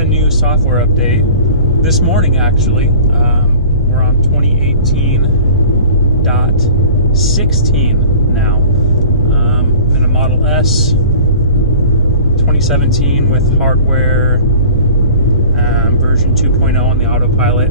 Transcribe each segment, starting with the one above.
a new software update this morning, actually. We're on 2018.16 now. In a Model S 2017 with hardware version 2.0 on the Autopilot.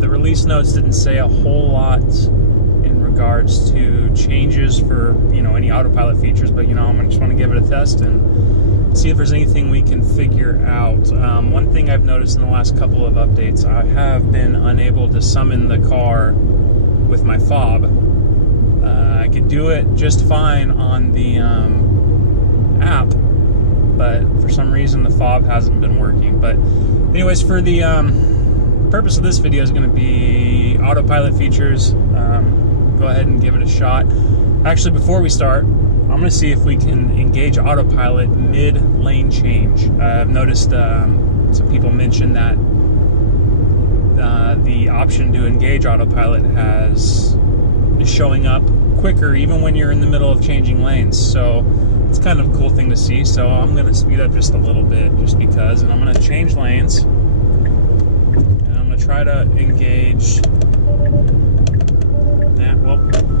The release notes didn't say a whole lot in regards to changes for, any Autopilot features, but, I just want to give it a test and see if there's anything we can figure out. One thing I've noticed in the last couple of updates, I have been unable to summon the car with my fob. I could do it just fine on the app, but for some reason the fob hasn't been working. But anyways, for the purpose of this video is going to be Autopilot features. Go ahead and give it a shot. Actually, before we start, I'm going to see if we can engage Autopilot mid-lane change. I've noticed some people mention that the option to engage Autopilot is showing up quicker even when you're in the middle of changing lanes. So it's kind of a cool thing to see. So I'm going to speed up just a little bit just because, and I'm going to change lanes. And I'm going to try to engage. Yeah, well,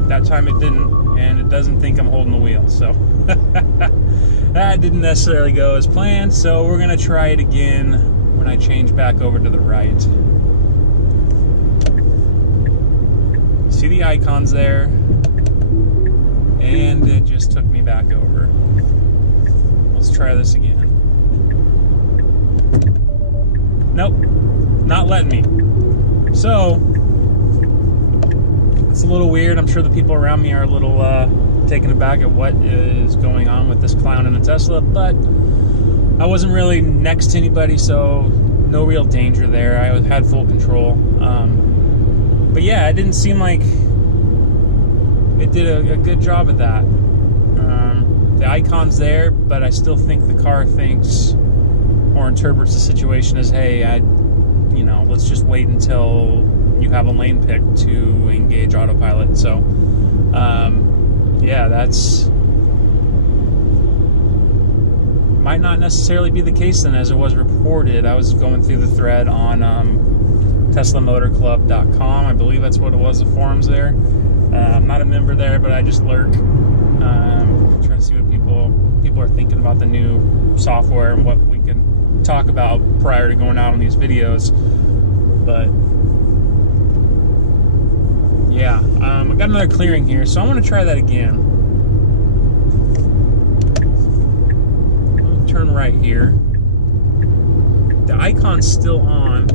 that time it didn't, and it doesn't think I'm holding the wheel. So that didn't necessarily go as planned. So we're going to try it again when I change back over to the right. See the icons there, and it just took me back over. Let's try this again. Nope, not letting me. So it's a little weird. I'm sure the people around me are a little taken aback at what is going on with this clown in a Tesla, but I wasn't really next to anybody, so no real danger there. I had full control. But yeah, it didn't seem like it did a good job of that. The icon's there, but I still think the car thinks or interprets the situation as, hey, let's just wait until you have a lane pick to engage Autopilot. So, yeah, that's might not necessarily be the case then as it was reported. I was going through the thread on TeslaMotorClub.com. I believe that's what it was, the forums there. I'm not a member there, but I just lurk, trying to see what people are thinking about the new software and what we can talk about prior to going out on these videos. But yeah, I got another clearing here, so I want to try that again. Turn right here. The icon's still on.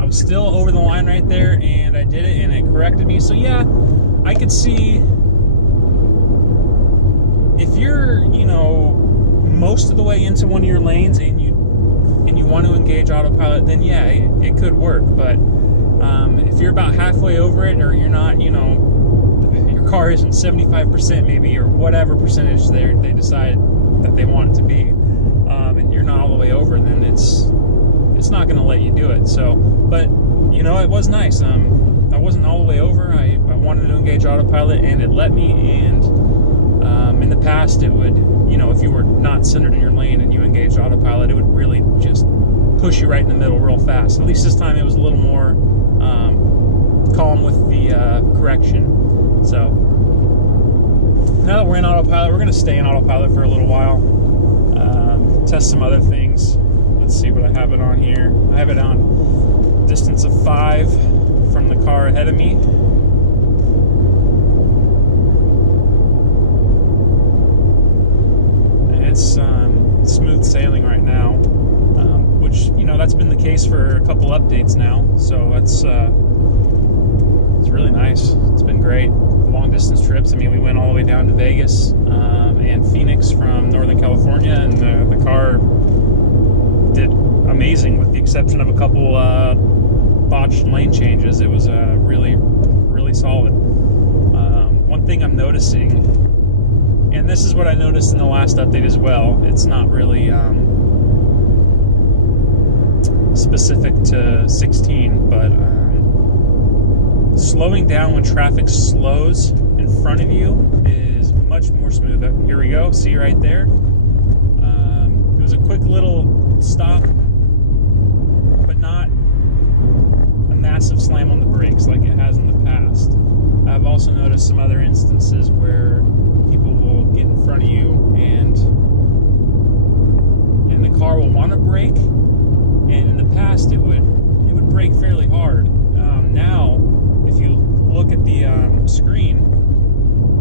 I was still over the line right there, and I did it, and it corrected me. So yeah, I could see if you're, most of the way into one of your lanes and you want to engage Autopilot, then yeah, it could work. But if you're about halfway over it, or you're not, your car isn't 75% maybe, or whatever percentage they decide that they want it to be, and you're not all the way over, then it's not going to let you do it. So, but it was nice. I wasn't all the way over. I wanted to engage Autopilot, and it let me. And in the past, it would, if you were not centered in your lane and you engaged Autopilot, it would really just push you right in the middle real fast. At least this time it was a little more calm with the correction. So now that we're in Autopilot, we're going to stay in Autopilot for a little while, test some other things. Let's see what I have it on here. I have it on distance of 5 from the car ahead of me. And it's smooth sailing right now, which, that's been the case for a couple updates now. So it's really nice. It's been great. Long distance trips. I mean, we went all the way down to Vegas and Phoenix from Northern California, and the car did amazing with the exception of a couple botched lane changes. It was really, really solid. One thing I'm noticing, and this is what I noticed in the last update as well, it's not really specific to 16, but slowing down when traffic slows in front of you is much more smooth. Here we go. See right there? It was a quick little stop, but not a massive slam on the brakes like it has in the past. I've also noticed some other instances where people will get in front of you and the car will want to brake, and in the past it would brake fairly hard. Now, if you look at the screen,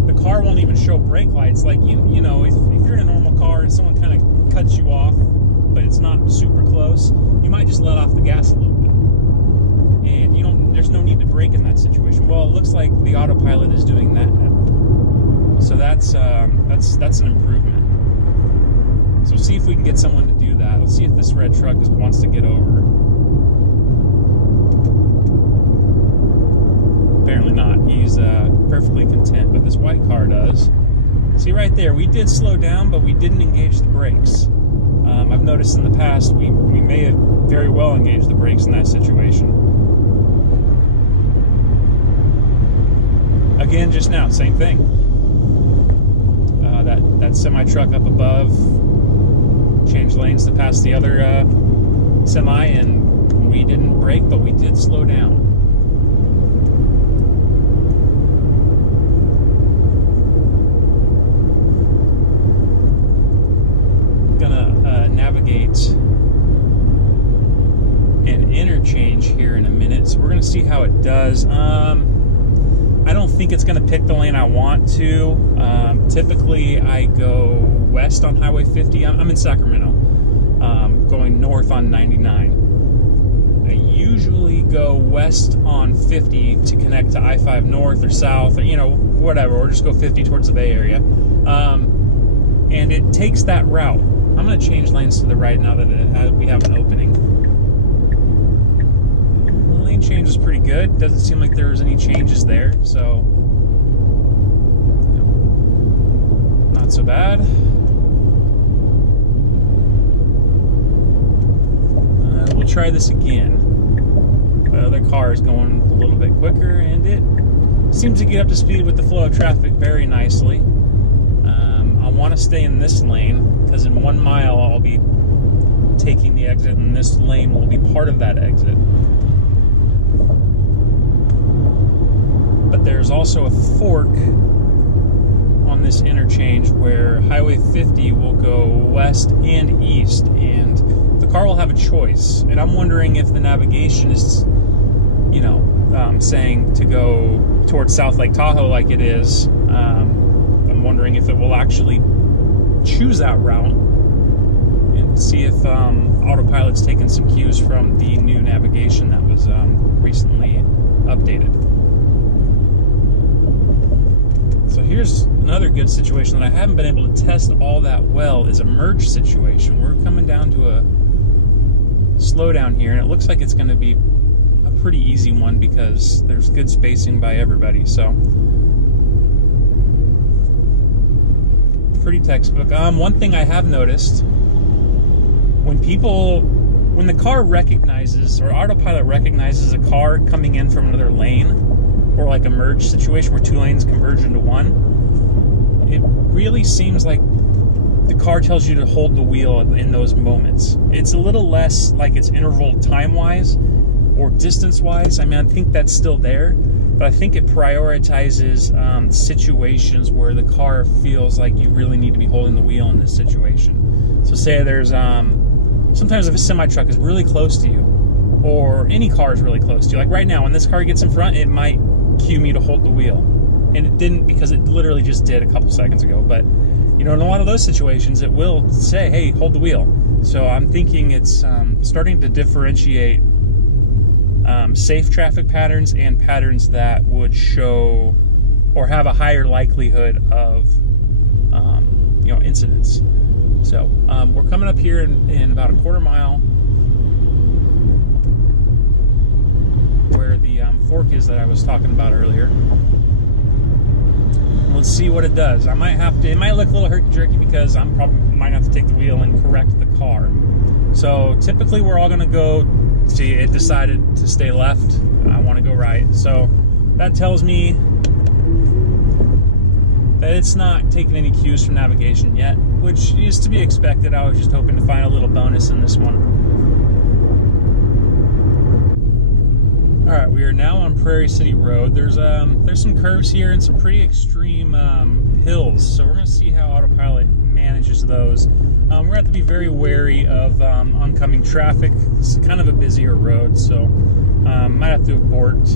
the car won't even show brake lights. Like, you know, if you're in a normal car and someone kind of cuts you off, but it's not super close, you might just let off the gas a little bit. And there's no need to brake in that situation. Well, it looks like the Autopilot is doing that now. So that's an improvement. So see if we can get someone to do that. Let's see if this red truck wants to get over. Apparently not. He's perfectly content, but this white car does. See right there, we did slow down, but we didn't engage the brakes. I've noticed in the past we may have very well engaged the brakes in that situation. Again, just now, same thing. That semi-truck up above changed lanes to pass the other semi, and we didn't brake, but we did slow down. Navigate an interchange here in a minute, so we're going to see how it does. I don't think it's going to pick the lane I want to. Typically I go west on Highway 50. I'm in Sacramento, going north on 99. I usually go west on 50 to connect to I-5 north or south, or, you know, whatever, or just go 50 towards the Bay Area. And it takes that route. I'm going to change lanes to the right now that we have an opening. The lane change is pretty good. Doesn't seem like there's any changes there, so not so bad. We'll try this again. The other car is going a little bit quicker, and it seems to get up to speed with the flow of traffic very nicely. I want to stay in this lane, because in 1 mile I'll be taking the exit, and this lane will be part of that exit. But there's also a fork on this interchange where Highway 50 will go west and east, and the car will have a choice. And I'm wondering if the navigation is, you know, saying to go towards South Lake Tahoe like it is. I'm wondering if it will actually choose that route, and see if Autopilot's taken some cues from the new navigation that was recently updated. So here's another good situation that I haven't been able to test all that well, is a merge situation. We're coming down to a slowdown here, and it looks like it's going to be a pretty easy one because there's good spacing by everybody. So pretty textbook. One thing I have noticed, when the car recognizes, or Autopilot recognizes a car coming in from another lane, or like a merge situation where 2 lanes converge into one, it really seems like the car tells you to hold the wheel in those moments. It's a little less like it's interval time-wise or distance-wise. I mean, I think that's still there, but I think it prioritizes situations where the car feels like you really need to be holding the wheel in this situation. So say there's, sometimes if a semi-truck is really close to you, or any car is really close to you, like right now, when this car gets in front, it might cue me to hold the wheel. And it didn't, because it literally just did a couple seconds ago. But, you know, in a lot of those situations, it will say, hey, hold the wheel. So I'm thinking it's starting to differentiate safe traffic patterns and patterns that would show or have a higher likelihood of you know, incidents. So we're coming up here in about a quarter mile where the fork is that I was talking about earlier. Let's see what it does. I might have to, it might look a little herky-jerky because I'm probably might have to take the wheel and correct the car. So typically we're all going to go, see, it decided to stay left. I want to go right. So that tells me that it's not taking any cues from navigation yet. which is to be expected. I was just hoping to find a little bonus in this one. All right, we are now on Prairie City Road. There's some curves here and some pretty extreme hills, so we're going to see how Autopilot manages those. We're going to have to be very wary of oncoming traffic. It's kind of a busier road, so might have to abort,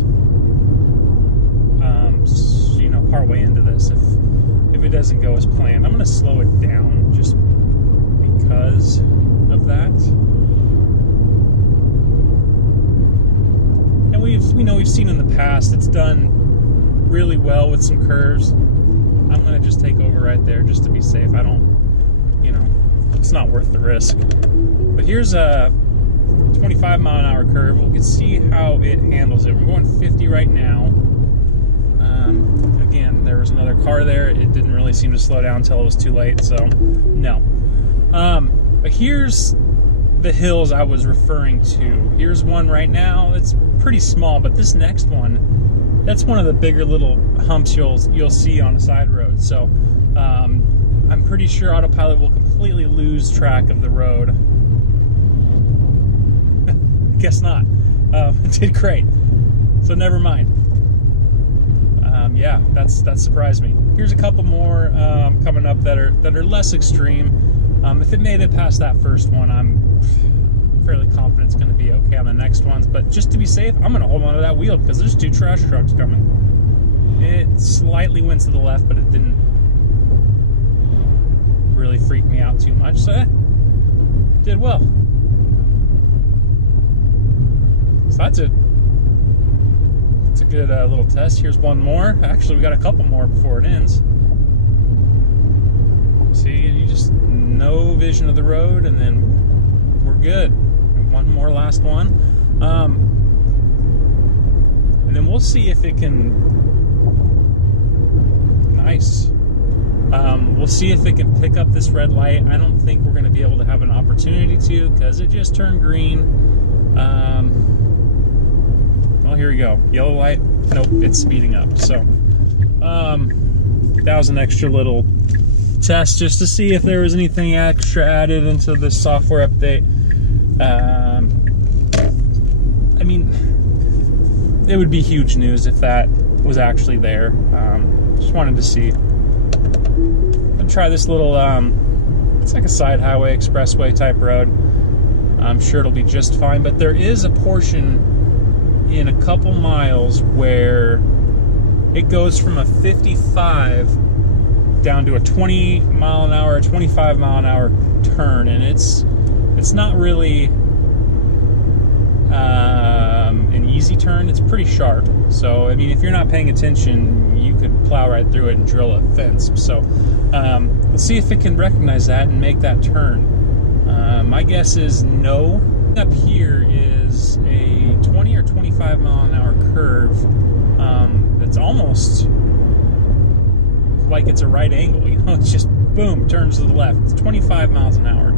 you know, partway into this if it doesn't go as planned. I'm going to slow it down just because of that. And we've seen in the past it's done really well with some curves. I'm going to just take over right there just to be safe. I don't, you know, it's not worth the risk. But here's a 25-mile-an-hour curve. We can see how it handles it. We're going 50 right now. Again, there was another car there. It didn't really seem to slow down until it was too late, so no. But here's the hills I was referring to. Here's one right now. It's pretty small, but this next one, that's one of the bigger little humps you'll see on a side road. So I'm pretty sure Autopilot will completely lose track of the road. Guess not. It did great. So never mind. Yeah, that surprised me. Here's a couple more coming up that are less extreme. If it made it past that first one, I'm fairly confident it's going to be okay on the next ones. But just to be safe, I'm going to hold on to that wheel because there's 2 trash trucks coming. It slightly went to the left, but it didn't really freak me out too much. So did well. So that's a good little test. Here's one more. Actually, we got a couple more before it ends. See, you just no vision of the road, and then we're good. One more, last one. And then we'll see if it can. Nice. We'll see if it can pick up this red light. I don't think we're going to be able to have an opportunity to because it just turned green. Well, here we go. Yellow light. Nope, it's speeding up. So that was an extra little test just to see if there was anything extra added into this software update. I mean, it would be huge news if that was actually there. Just wanted to see. I'll try this little, it's like a side highway, expressway type road. I'm sure it'll be just fine, but there is a portion in a couple miles where it goes from a 55 down to a 20 mile an hour, 25 mile an hour turn, and it's not really an easy turn. It's pretty sharp. So I mean, if you're not paying attention, you could plow right through it and drill a fence. So let's see if it can recognize that and make that turn. My guess is no. Up here is a 20 or 25 mile an hour curve that's almost like it's a right angle. You know, it's just boom, turns to the left. It's 25 miles an hour.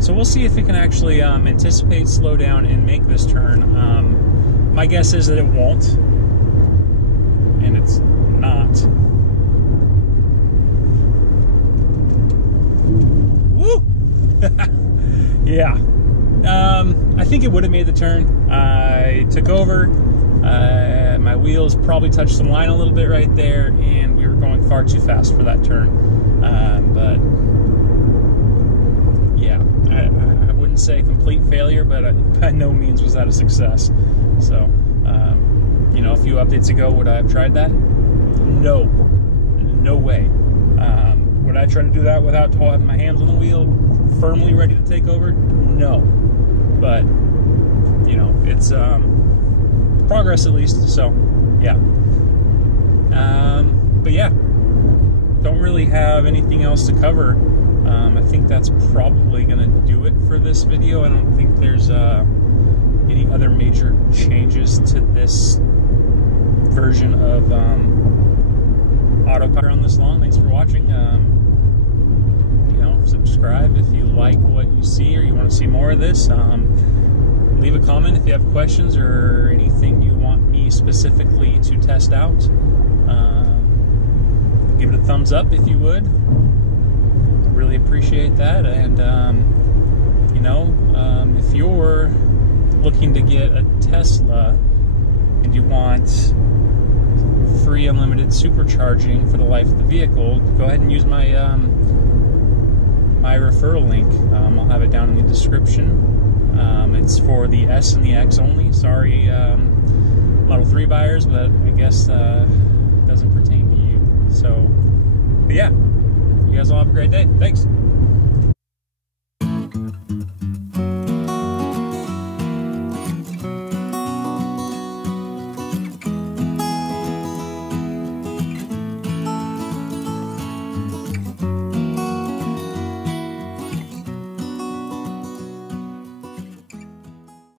So we'll see if it can actually anticipate, slow down, and make this turn. My guess is that it won't, and it's not. Woo! Yeah. I think it would have made the turn. I took over. My wheels probably touched the line a little bit right there, and we were going far too fast for that turn. But yeah, I wouldn't say complete failure, but by no means was that a success. So, you know, a few updates ago, would I have tried that? No. No way. Would I try to do that without having my hands on the wheel, firmly ready to take over? No. But, you know, it's progress at least, so yeah. But yeah, don't really have anything else to cover. I think that's probably gonna do it for this video. I don't think there's any other major changes to this version of Autopilot on this long. Thanks for watching. You know, subscribe if you like what you see or you want to see more of this. Leave a comment if you have questions or anything you want me specifically to test out. Give it a thumbs up if you would. really appreciate that. And you know, if you're looking to get a Tesla and you want free unlimited supercharging for the life of the vehicle, go ahead and use my my referral link. I'll have it down in the description. It's for the S and the X only. Sorry, Model 3 buyers, but I guess it doesn't pertain to you. So, but yeah, you guys all have a great day. Thanks.